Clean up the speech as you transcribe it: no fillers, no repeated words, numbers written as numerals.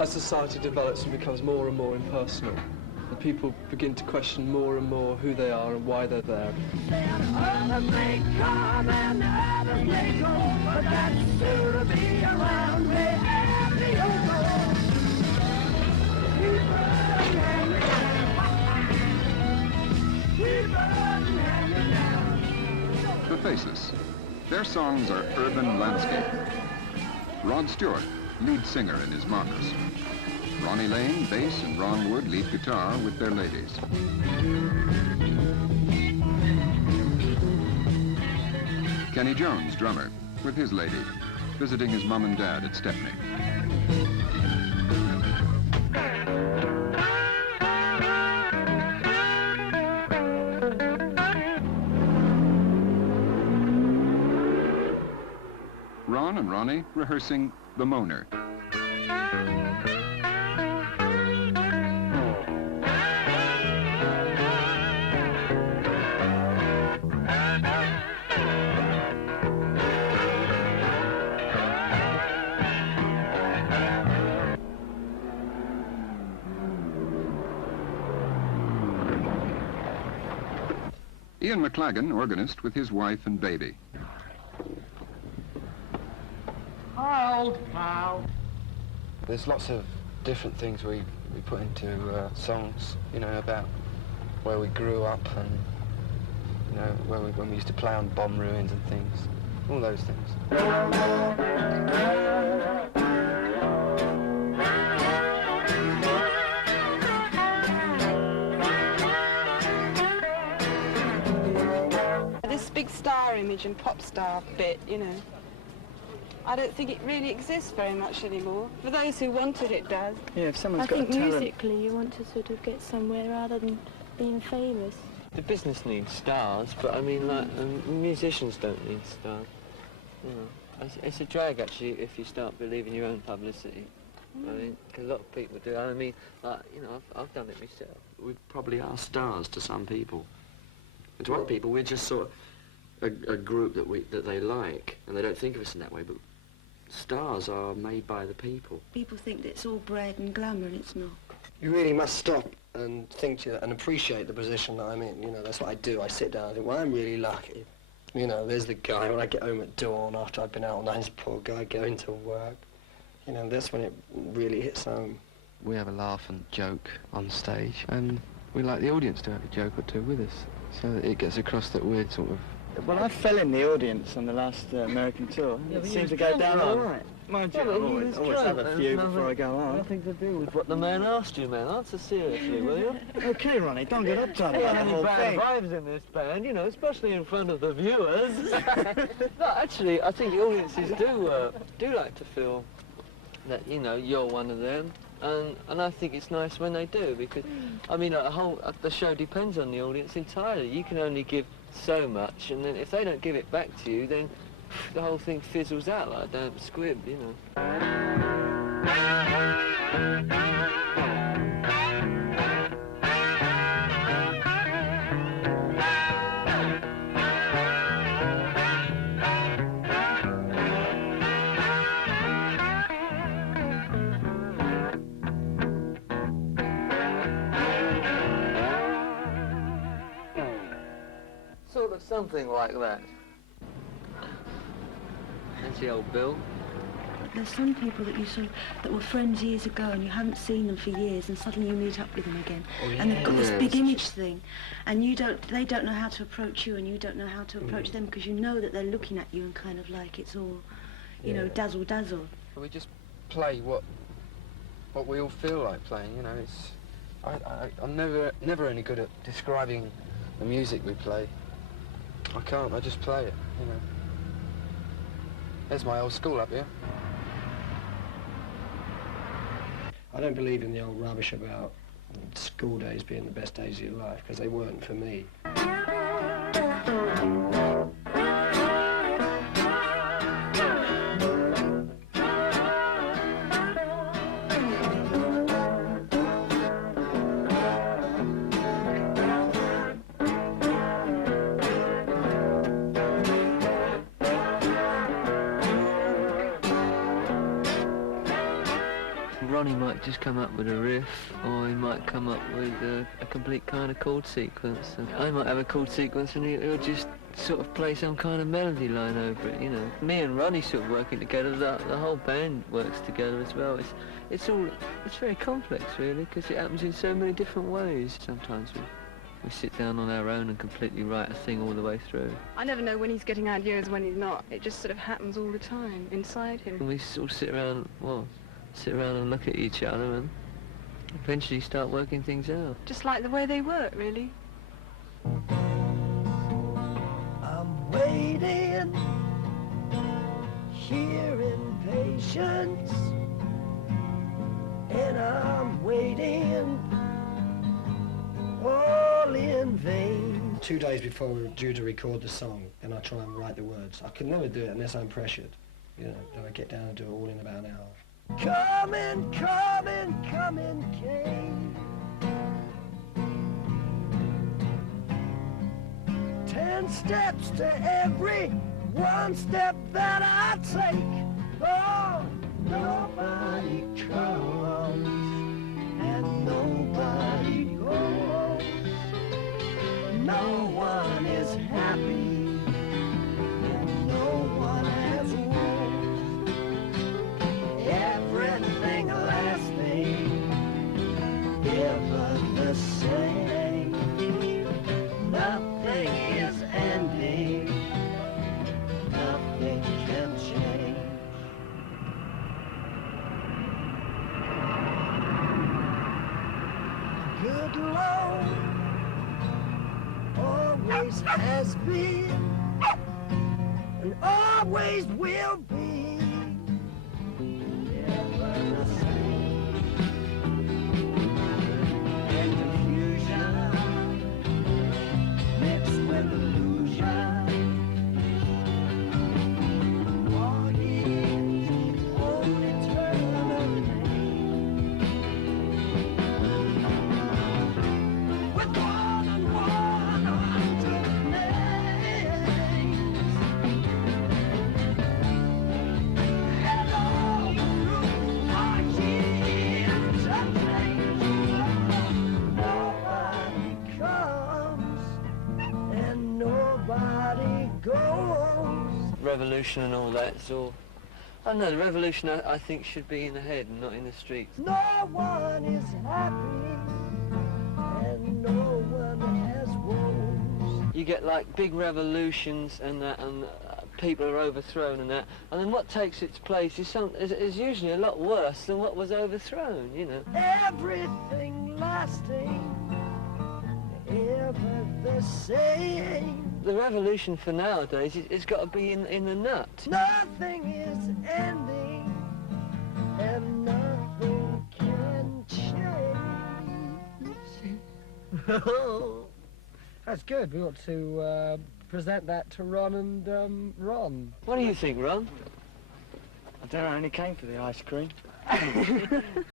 as society develops and becomes more and more impersonal, and people begin to question more and more who they are and why they're there. The Faces. Their songs are urban landscape. Rod Stewart, lead singer in his Marcus. Ronnie Lane, bass, and Ron Wood, lead guitar with their ladies. Kenny Jones, drummer, with his lady, visiting his mom and dad at Stepney. Ron and Ronnie rehearsing The Moaner. Ian McLagan, organist, with his wife and baby. Hi, old pal. There's lots of different things we put into songs, you know, about where we grew up and, you know, when we used to play on bomb ruins and things, all those things. This big star image and pop star bit, you know, I don't think it really exists very much anymore. For those who want it, it does. Yeah, if someone's got I think talent. musically you want to sort of get somewhere rather than being famous. The business needs stars, but I mean, like, musicians don't need stars. You know, it's a drag, actually, if you start believing your own publicity. I mean, 'cause a lot of people do. I mean, like, you know, I've done it myself. We probably are stars to some people. And to other people, we're just sort of a group that they like, and they don't think of us in that way, but stars are made by the people. People think that it's all bread and glamour, and it's not. You really must stop and think and appreciate the position that I'm in. You know, that's what I do. I sit down and think, well, I'm really lucky. You know, there's the guy when I get home at dawn after I've been out all night, this poor guy going to work. You know, that's when it really hits home. We have a laugh and joke on stage, and we like the audience to have a joke or two with us, so that it gets across that we're sort of... Well, I fell in the audience on the last American tour. Yeah, It but seemed you to go was down drunk, all right? right. Mind Yeah, you, I but always have a few before I go on. Nothing to do with what the man asked you, man. Answer seriously, will you? Okay, Ronnie, don't get uptight There about aren't the any whole bad thing. vibes in this band, you know, especially in front of the viewers. No, actually, I think the audiences do like to feel that, you know, you're one of them. And I think it's nice when they do, because, I mean, the show depends on the audience entirely. You can only give so much, and then if they don't give it back to you, then the whole thing fizzles out like a damn squib, you know. Sort of something like that. That's the old Bill. There's some people that were friends years ago, and you haven't seen them for years, and suddenly you meet up with them again, and they've got this big image thing, and they don't know how to approach you, and you don't know how to approach them, because you know that they're looking at you and kind of like it's all, you know, dazzle. We just play what we all feel like playing, you know. It's I'm never any good at describing the music we play. I can't, I just play it, you know. There's my old school up here. I don't believe in the old rubbish about school days being the best days of your life, because they weren't for me. Ronnie might just come up with a riff, or he might come up with a complete kind of chord sequence. And I might have a chord sequence and he'll just sort of play some kind of melody line over it, you know. Me and Ronnie sort of working together, the whole band works together as well. It's very complex, really, because it happens in so many different ways. Sometimes we sit down on our own and completely write a thing all the way through. I never know when he's getting ideas, when he's not. It just sort of happens all the time inside him. And we sort of sit around and look at each other and eventually start working things out. Just like the way they work, really. I'm waiting here in patience, and I'm waiting all in vain. 2 days before we were due to record the song, and I try and write the words. I can never do it unless I'm pressured. You know, then I get down and do it all in about an hour. Coming, coming, coming, came. 10 steps to every one step that I take. Oh, nobody comes and nobody goes. No one is happy and no one has woes. Everything lasting, ever the same. Nothing is ending, nothing can change. Good Lord always has been and always will be. Ever the same. And confusion mixed with illusion, walking on eternal pain. With one and one hundred names, and all the rules are here to change. Nobody comes and nobody goes. Revolution and all that, it's all... I don't know, the revolution I think should be in the head and not in the streets. No one is happy and no one has woes. You get like big revolutions and that, and people are overthrown and that, and then what takes its place is usually a lot worse than what was overthrown, you know. Everything lasting, ever the same. The revolution for nowadays, it's got to be in the nut. Nothing is ending and nothing can change. That's good. We ought to present that to Ron and Ron. What do you think, Ron? I don't know, I only came for the ice cream.